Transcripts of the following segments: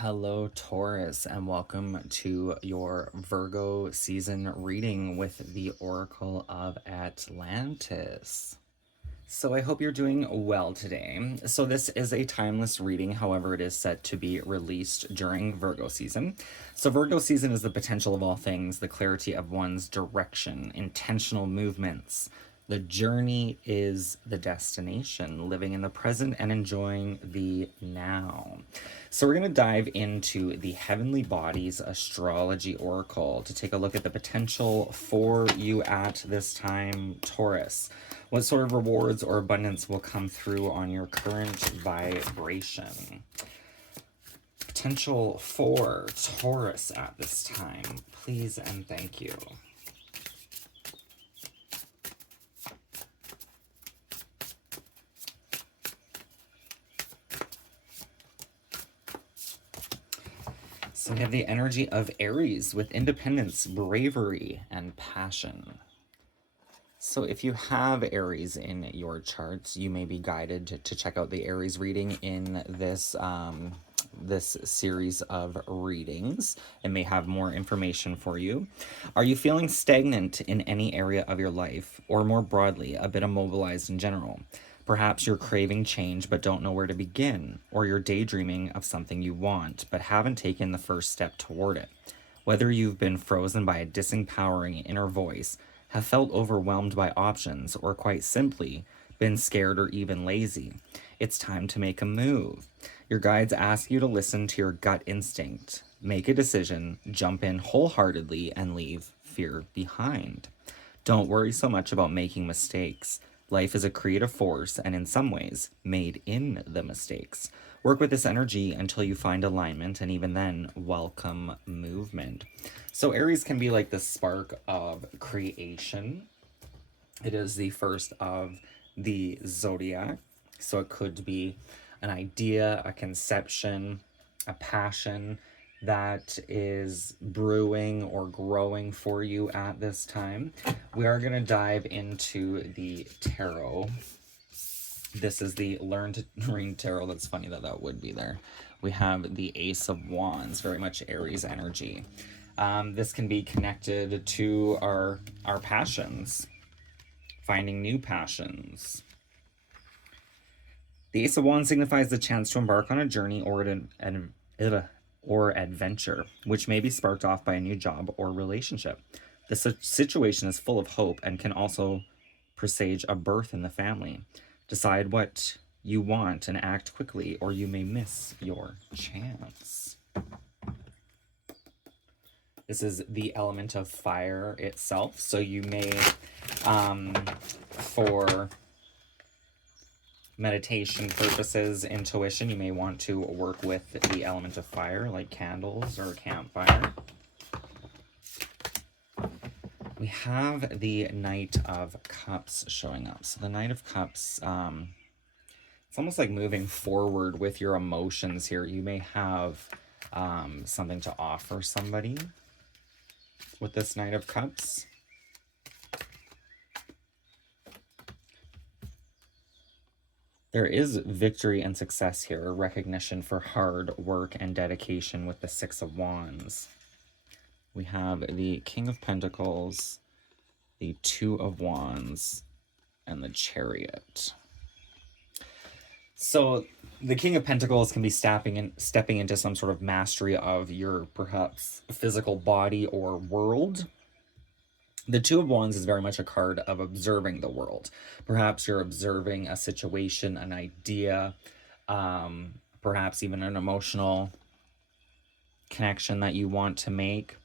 Hello, Taurus, and welcome to your Virgo season reading with the Oracle of Atlantis. So, I hope you're doing well today. So, this is a timeless reading, however, it is set to be released during Virgo season. So, Virgo season is the potential of all things, the clarity of one's direction, intentional movements. The journey is the destination, living in the present and enjoying the now. So, we're going to dive into the Heavenly Bodies Astrology Oracle to take a look at the potential for you at this time, Taurus. What sort of rewards or abundance will come through on your current vibration? Potential for Taurus at this time, please and thank you. So we have the energy of Aries with independence, bravery, and passion. So if you have Aries in your charts, you may be guided to check out the Aries reading in this this series of readings. It may have more information for you. Are you feeling stagnant in any area of your life, or more broadly, a bit immobilized in general? Perhaps you're craving change but don't know where to begin, or you're daydreaming of something you want but haven't taken the first step toward it. Whether you've been frozen by a disempowering inner voice, have felt overwhelmed by options, or quite simply been scared or even lazy, it's time to make a move. Your guides ask you to listen to your gut instinct, make a decision, jump in wholeheartedly, and leave fear behind. Don't worry so much about making mistakes. Life is a creative force, and in some ways, made in the mistakes. Work with this energy until you find alignment, and even then, welcome movement. So Aries can be like the spark of creation. It is the first of the zodiac. So it could be an idea, a conception, a passion that is brewing or growing for you at this time. We are going to dive into the tarot. This is the Learn to Read Tarot. That's funny that that would be there. We have the Ace of Wands, very much Aries energy. This can be connected to our passions, finding new passions. The Ace of Wands signifies the chance to embark on a journey or adventure, which may be sparked off by a new job or relationship. The situation is full of hope and can also presage a birth in the family. Decide what you want and act quickly, or you may miss your chance. This is the element of fire itself, so you may, for meditation purposes, intuition, you may want to work with the element of fire, like candles or a campfire. We have the Knight of Cups showing up. So the Knight of Cups, it's almost like moving forward with your emotions here. You may have something to offer somebody with this Knight of Cups. There is victory and success here, recognition for hard work and dedication with the Six of Wands. We have the King of Pentacles, the Two of Wands, and the Chariot. So the King of Pentacles can be stepping into some sort of mastery of your perhaps physical body or world. The Two of Wands is very much a card of observing the world. Perhaps you're observing a situation, an idea, perhaps even an emotional connection that you want to make.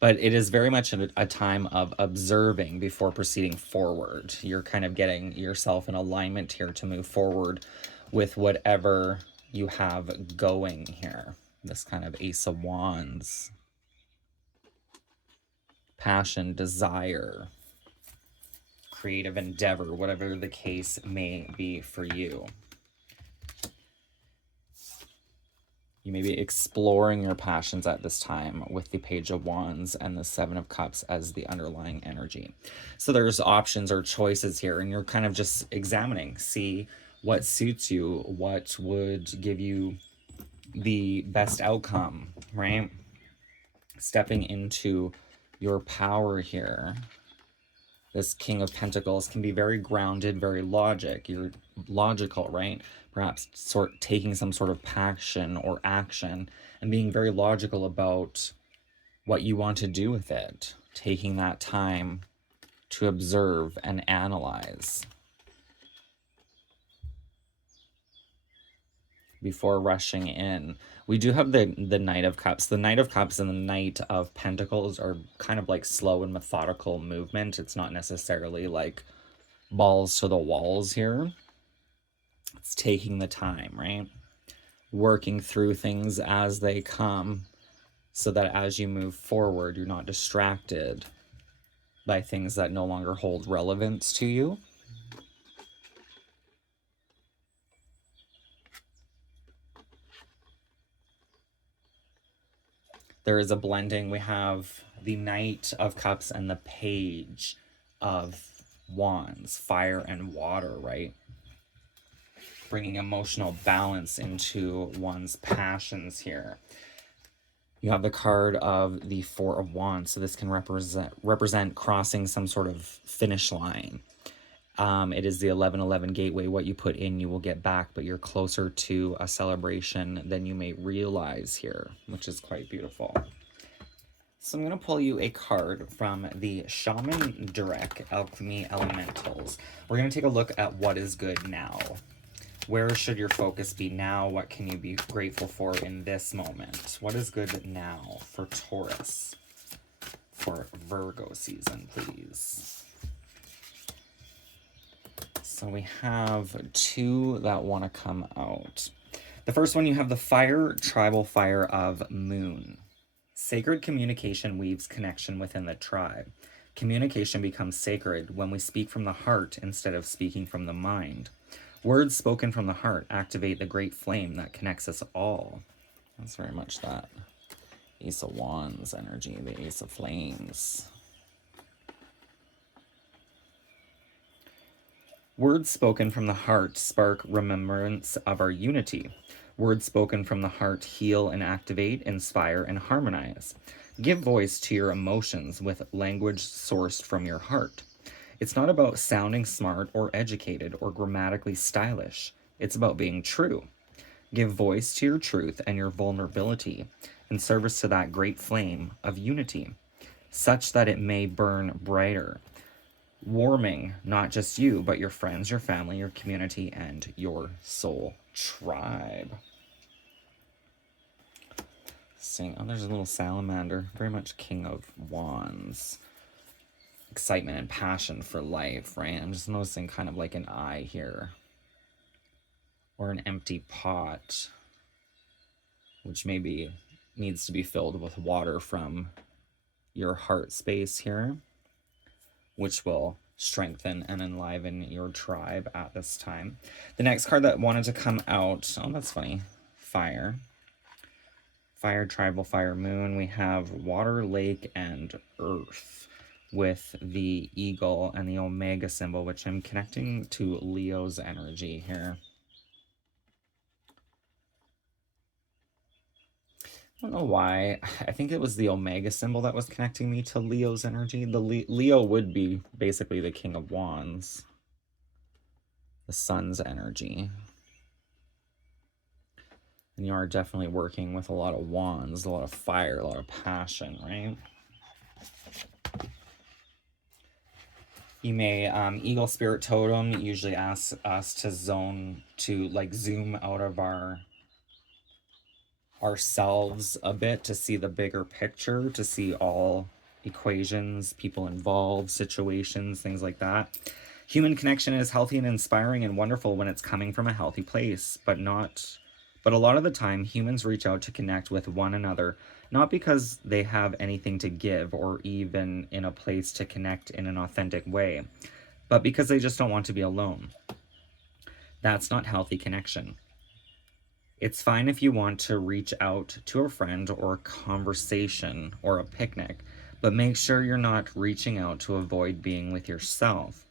But it is very much a time of observing before proceeding forward. You're kind of getting yourself in alignment here to move forward with whatever you have going here. This kind of Ace of Wands. Passion, desire, creative endeavor, whatever the case may be for you. You may be exploring your passions at this time with the Page of Wands and the Seven of Cups as the underlying energy. So there's options or choices here, and you're kind of just examining, see what suits you, what would give you the best outcome, right? Stepping into your power here. This King of Pentacles can be very grounded, very You're logical, right? Perhaps taking some sort of passion or action and being very logical about what you want to do with it. Taking that time to observe and analyze before rushing in. We do have the Knight of Cups. The Knight of Cups and the Knight of Pentacles are kind of like slow and methodical movement. It's not necessarily like balls to the walls here. It's taking the time, right? Working through things as they come so that as you move forward, you're not distracted by things that no longer hold relevance to you. There is a blending. We have the Knight of Cups and the Page of Wands, fire and water, right? Bringing emotional balance into one's passions here. You have the card of the Four of Wands, so this can represent crossing some sort of finish line. It is the 1111 gateway. What you put in, you will get back, but you're closer to a celebration than you may realize here, which is quite beautiful. So I'm going to pull you a card from the Shaman Direct Alchemy Elementals. We're going to take a look at what is good now. Where should your focus be now? What can you be grateful for in this moment? What is good now for Taurus? For Virgo season, please. So we have two that want to come out. The first one, you have the Fire, Tribal Fire of Moon. Sacred communication weaves connection within the tribe. Communication becomes sacred when we speak from the heart instead of speaking from the mind. Words spoken from the heart activate the great flame that connects us all. That's very much that Ace of Wands energy, the Ace of Flames. Words spoken from the heart spark remembrance of our unity. Words spoken from the heart heal and activate, inspire, and harmonize. Give voice to your emotions with language sourced from your heart. It's not about sounding smart or educated or grammatically stylish. It's about being true. Give voice to your truth and your vulnerability in service to that great flame of unity, such that it may burn brighter, warming not just you, but your friends, your family, your community, and your soul tribe. Oh, there's a little salamander, very much King of Wands. Excitement and passion for life, right? I'm just noticing kind of like an eye here. Or an empty pot, which maybe needs to be filled with water from your heart space here, which will strengthen and enliven your tribe at this time. The next card that wanted to come out, oh, that's funny, Fire. Fire, Tribal Fire, Moon. We have Water, Lake, and Earth with the Eagle and the Omega symbol, which I'm connecting to Leo's energy here. I don't know why. I think it was the Omega symbol that was connecting me to Leo's energy. The Leo would be basically the King of Wands. The Sun's energy. And you are definitely working with a lot of wands, a lot of fire, a lot of passion, right? You may, Eagle Spirit Totem usually asks us to zoom out of ourselves a bit to see the bigger picture, to see all equations, people involved, situations, things like that. Human connection is healthy and inspiring and wonderful when it's coming from a healthy place, but a lot of the time humans reach out to connect with one another, not because they have anything to give or even in a place to connect in an authentic way, but because they just don't want to be alone. That's not healthy connection. It's fine if you want to reach out to a friend or a conversation or a picnic, but make sure you're not reaching out to avoid being with yourself.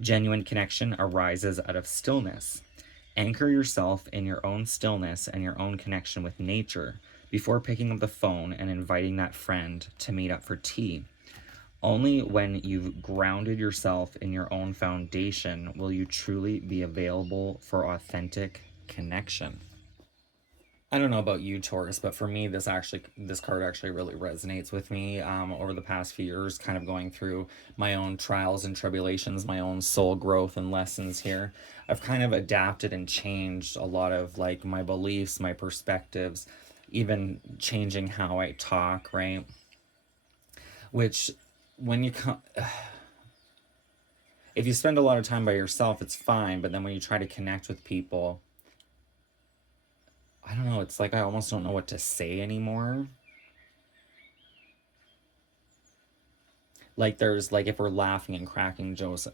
Genuine connection arises out of stillness. Anchor yourself in your own stillness and your own connection with nature before picking up the phone and inviting that friend to meet up for tea. Only when you've grounded yourself in your own foundation will you truly be available for authentic connection. I don't know about you, Taurus, but for me, this card actually really resonates with me over the past few years, kind of going through my own trials and tribulations, my own soul growth and lessons here. I've kind of adapted and changed a lot of like my beliefs, my perspectives, even changing how I talk, right? Which, when you come, if you spend a lot of time by yourself, it's fine, but then when you try to connect with people, I don't know, it's like I almost don't know what to say anymore. Like there's like if we're laughing and cracking jokes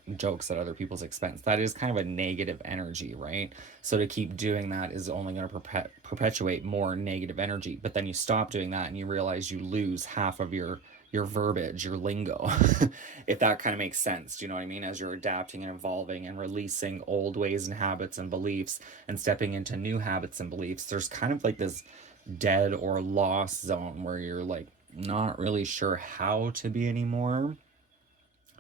at other people's expense, that is kind of a negative energy, right? So to keep doing that is only going to perpetuate more negative energy. But then you stop doing that and you realize you lose half of your verbiage, your lingo, if that kind of makes sense. Do you know what I mean? As you're adapting and evolving and releasing old ways and habits and beliefs and stepping into new habits and beliefs, there's kind of like this dead or lost zone where you're like not really sure how to be anymore.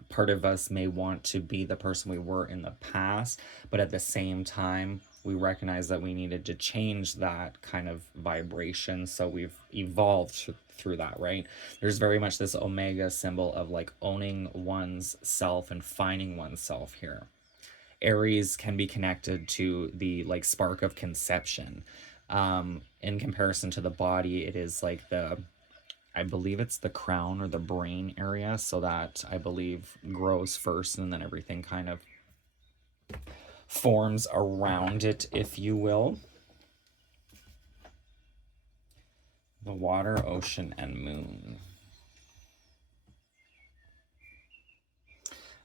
Part of us may want to be the person we were in the past, but at the same time, we recognize that we needed to change that kind of vibration. So we've evolved through that, right? There's very much this omega symbol of like owning one's self and finding oneself here. Aries can be connected to the like spark of conception. In comparison to the body, it is like I believe it's the crown or the brain area, so that I believe grows first and then everything kind of forms around it, if you will. The water, ocean, and moon.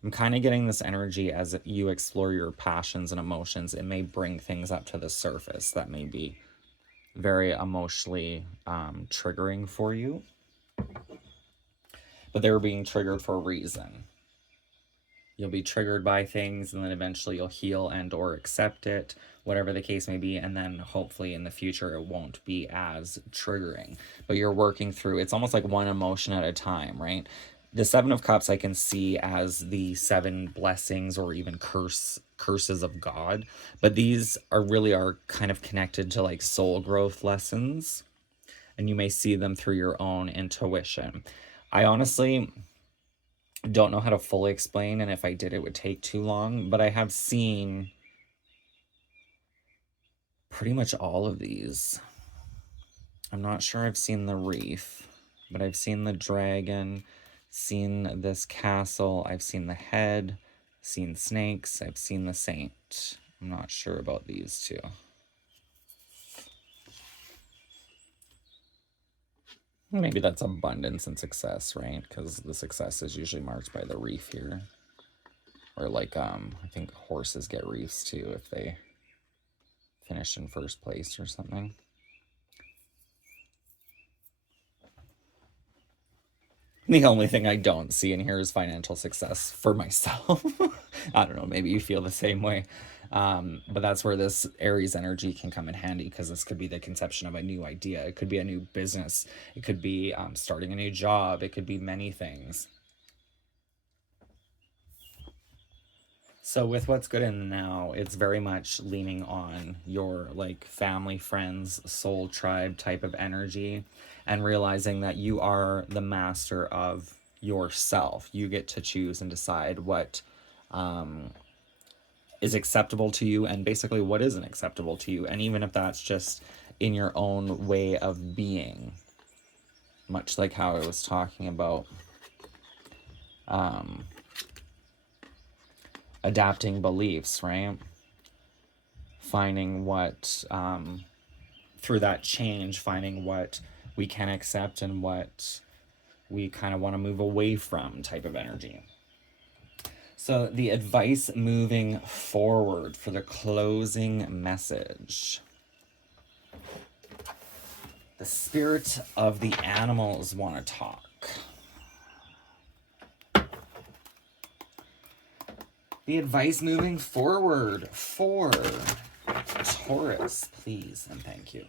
I'm kind of getting this energy as you explore your passions and emotions. It may bring things up to the surface that may be very emotionally triggering for you. But they were being triggered for a reason. You'll be triggered by things and then eventually you'll heal and or accept it, whatever the case may be, and then hopefully in the future it won't be as triggering. But you're working through, it's almost like one emotion at a time, right? The Seven of Cups I can see as the 7 blessings or even curses of God, but these are kind of connected to like soul growth lessons, and you may see them through your own intuition. I honestly don't know how to fully explain, and if I did, it would take too long, but I have seen pretty much all of these. I'm not sure I've seen the reef, but I've seen the dragon, seen this castle, I've seen the head, seen snakes, I've seen the saint. I'm not sure about these two. Maybe that's abundance and success, right? Because the success is usually marked by the reef here. Or like, I think horses get reefs too if they finish in first place or something. The only thing I don't see in here is financial success for myself. I don't know, maybe you feel the same way. But that's where this Aries energy can come in handy, because this could be the conception of a new idea. It could be a new business. It could be starting a new job. It could be many things. So with what's good in now, it's very much leaning on your like family, friends, soul tribe type of energy, and realizing that you are the master of yourself. You get to choose and decide what is acceptable to you and basically what isn't acceptable to you. And even if that's just in your own way of being, much like how I was talking about adapting beliefs, right? Finding what, through that change, finding what we can accept and what we kind of want to move away from type of energy. So the advice moving forward for the closing message. The spirit of the animals want to talk. The advice moving forward for Taurus, please and thank you.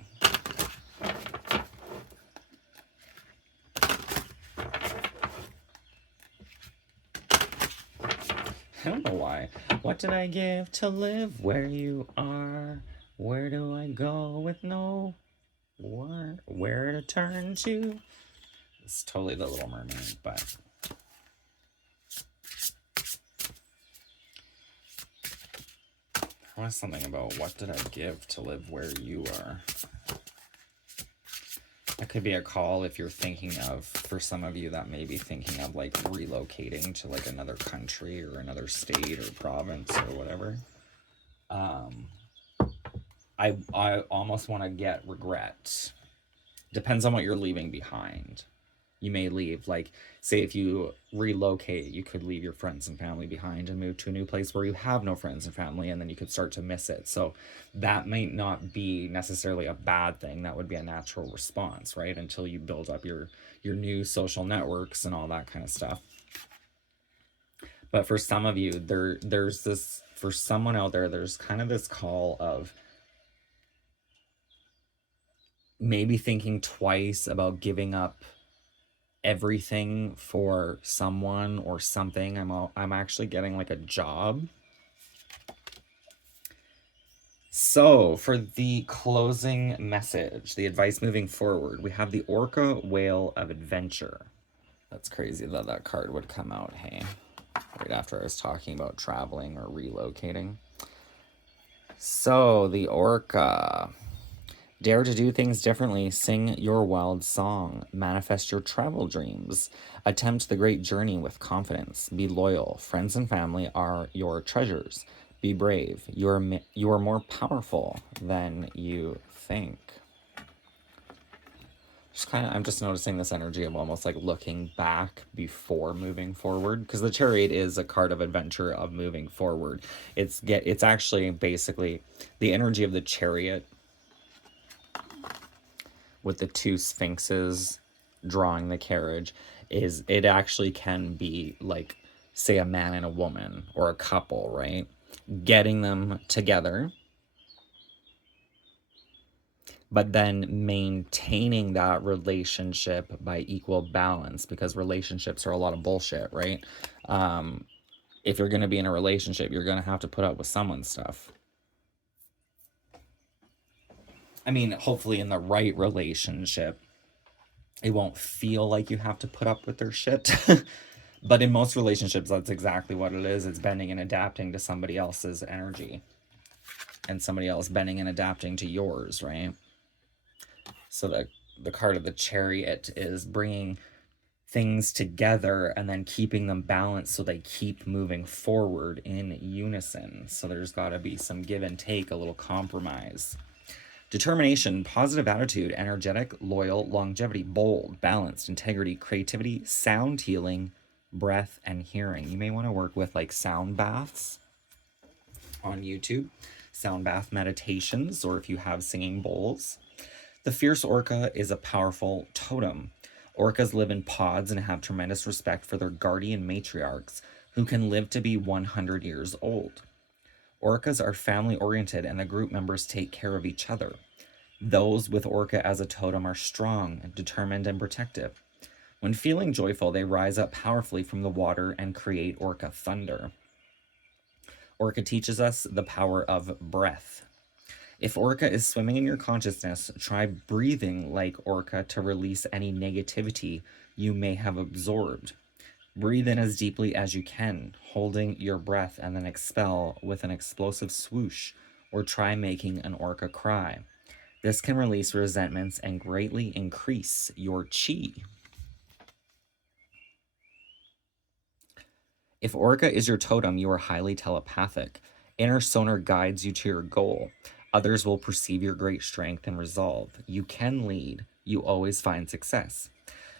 I don't know why. What did I give to live where you are? Where do I go with no where to turn to? It's totally The Little Mermaid, but there was something about what did I give to live where you are? That could be a call if you're thinking of, for some of you that may be thinking of like relocating to like another country or another state or province or whatever. I almost want to get regret. Depends on what you're leaving behind. You may leave, like, say if you relocate, you could leave your friends and family behind and move to a new place where you have no friends and family, and then you could start to miss it. So that might not be necessarily a bad thing. That would be a natural response, right? Until you build up your new social networks and all that kind of stuff. But for some of you, there's this, for someone out there, there's kind of this call of maybe thinking twice about giving up everything for someone or something. I'm actually getting like a job. So for the closing message, the advice moving forward, we have the Orca Whale of Adventure. That's crazy that that card would come out, hey, right after I was talking about traveling or relocating. So the Orca. Dare to do things differently, sing your wild song, manifest your travel dreams, attempt the great journey with confidence, be loyal, friends and family are your treasures, be brave, you are more powerful than you think. I'm just noticing this energy of almost like looking back before moving forward, because the Chariot is a card of adventure, of moving forward. It's actually basically the energy of the Chariot with the two sphinxes drawing the carriage. Is it actually can be like, say, a man and a woman or a couple, right? Getting them together, but then maintaining that relationship by equal balance, because relationships are a lot of bullshit, right? If you're going to be in a relationship, you're going to have to put up with someone's stuff. I mean, hopefully in the right relationship, it won't feel like you have to put up with their shit. But in most relationships, that's exactly what it is. It's bending and adapting to somebody else's energy, and somebody else bending and adapting to yours, right? So the card of the Chariot is bringing things together and then keeping them balanced so they keep moving forward in unison. So there's got to be some give and take, a little compromise. Determination, positive attitude, energetic, loyal, longevity, bold, balanced, integrity, creativity, sound healing, breath, and hearing. You may want to work with like sound baths on YouTube, sound bath meditations, or if you have singing bowls. The fierce orca is a powerful totem. Orcas live in pods and have tremendous respect for their guardian matriarchs, who can live to be 100 years old. Orcas are family-oriented, and the group members take care of each other. Those with orca as a totem are strong, determined, and protective. When feeling joyful, they rise up powerfully from the water and create orca thunder. Orca teaches us the power of breath. If orca is swimming in your consciousness, try breathing like orca to release any negativity you may have absorbed. Breathe in as deeply as you can, holding your breath, and then expel with an explosive swoosh, or try making an orca cry. This can release resentments and greatly increase your chi. If orca is your totem, you are highly telepathic. Inner sonar guides you to your goal. Others will perceive your great strength and resolve. You can lead. You always find success.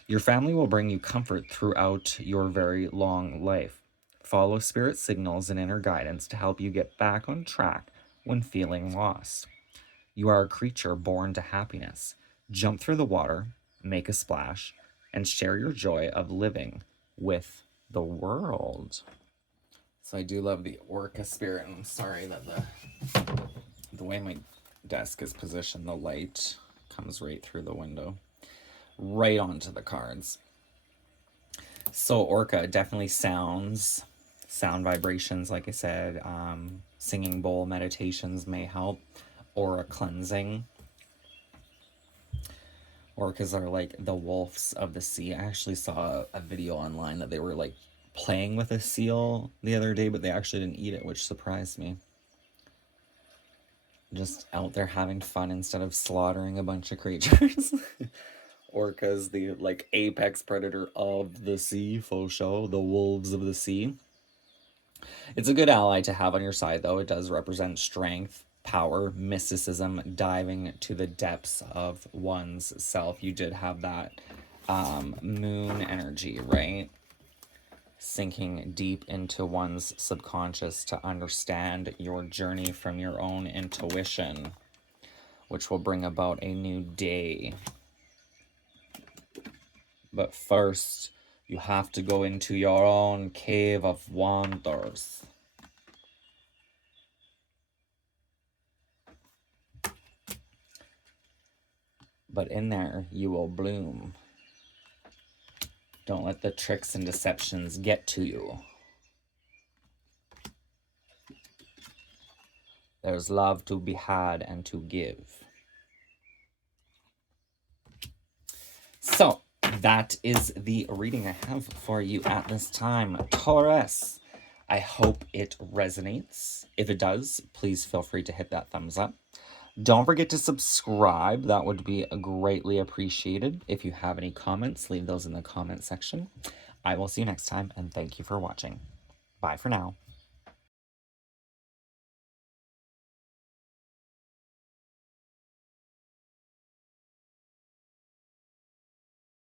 Your family will bring you comfort throughout your very long life. Follow spirit signals and inner guidance to help you get back on track when feeling lost. You are a creature born to happiness. Jump through the water, make a splash, and share your joy of living with the world. So I do love the orca spirit, and I'm sorry that the way my desk is positioned, the light comes right through the window, right onto the cards. So Orca definitely sound vibrations, like I said. Singing bowl meditations may help. Aura cleansing. Orcas are like the wolves of the sea. I actually saw a video online that they were like playing with a seal the other day, but they actually didn't eat it, which surprised me. Just out there having fun instead of slaughtering a bunch of creatures. Orcas, the like apex predator of the sea, faux show, the wolves of the sea. It's a good ally to have on your side, though. It does represent strength, power, mysticism, diving to the depths of one's self. You did have that moon energy, right? Sinking deep into one's subconscious to understand your journey from your own intuition, which will bring about a new day. But first, you have to go into your own cave of wonders. But in there, you will bloom. Don't let the tricks and deceptions get to you. There's love to be had and to give. So, that is the reading I have for you at this time. Taurus, I hope it resonates. If it does, please feel free to hit that thumbs up. Don't forget to subscribe. That would be greatly appreciated. If you have any comments, leave those in the comment section. I will see you next time, and thank you for watching. Bye for now.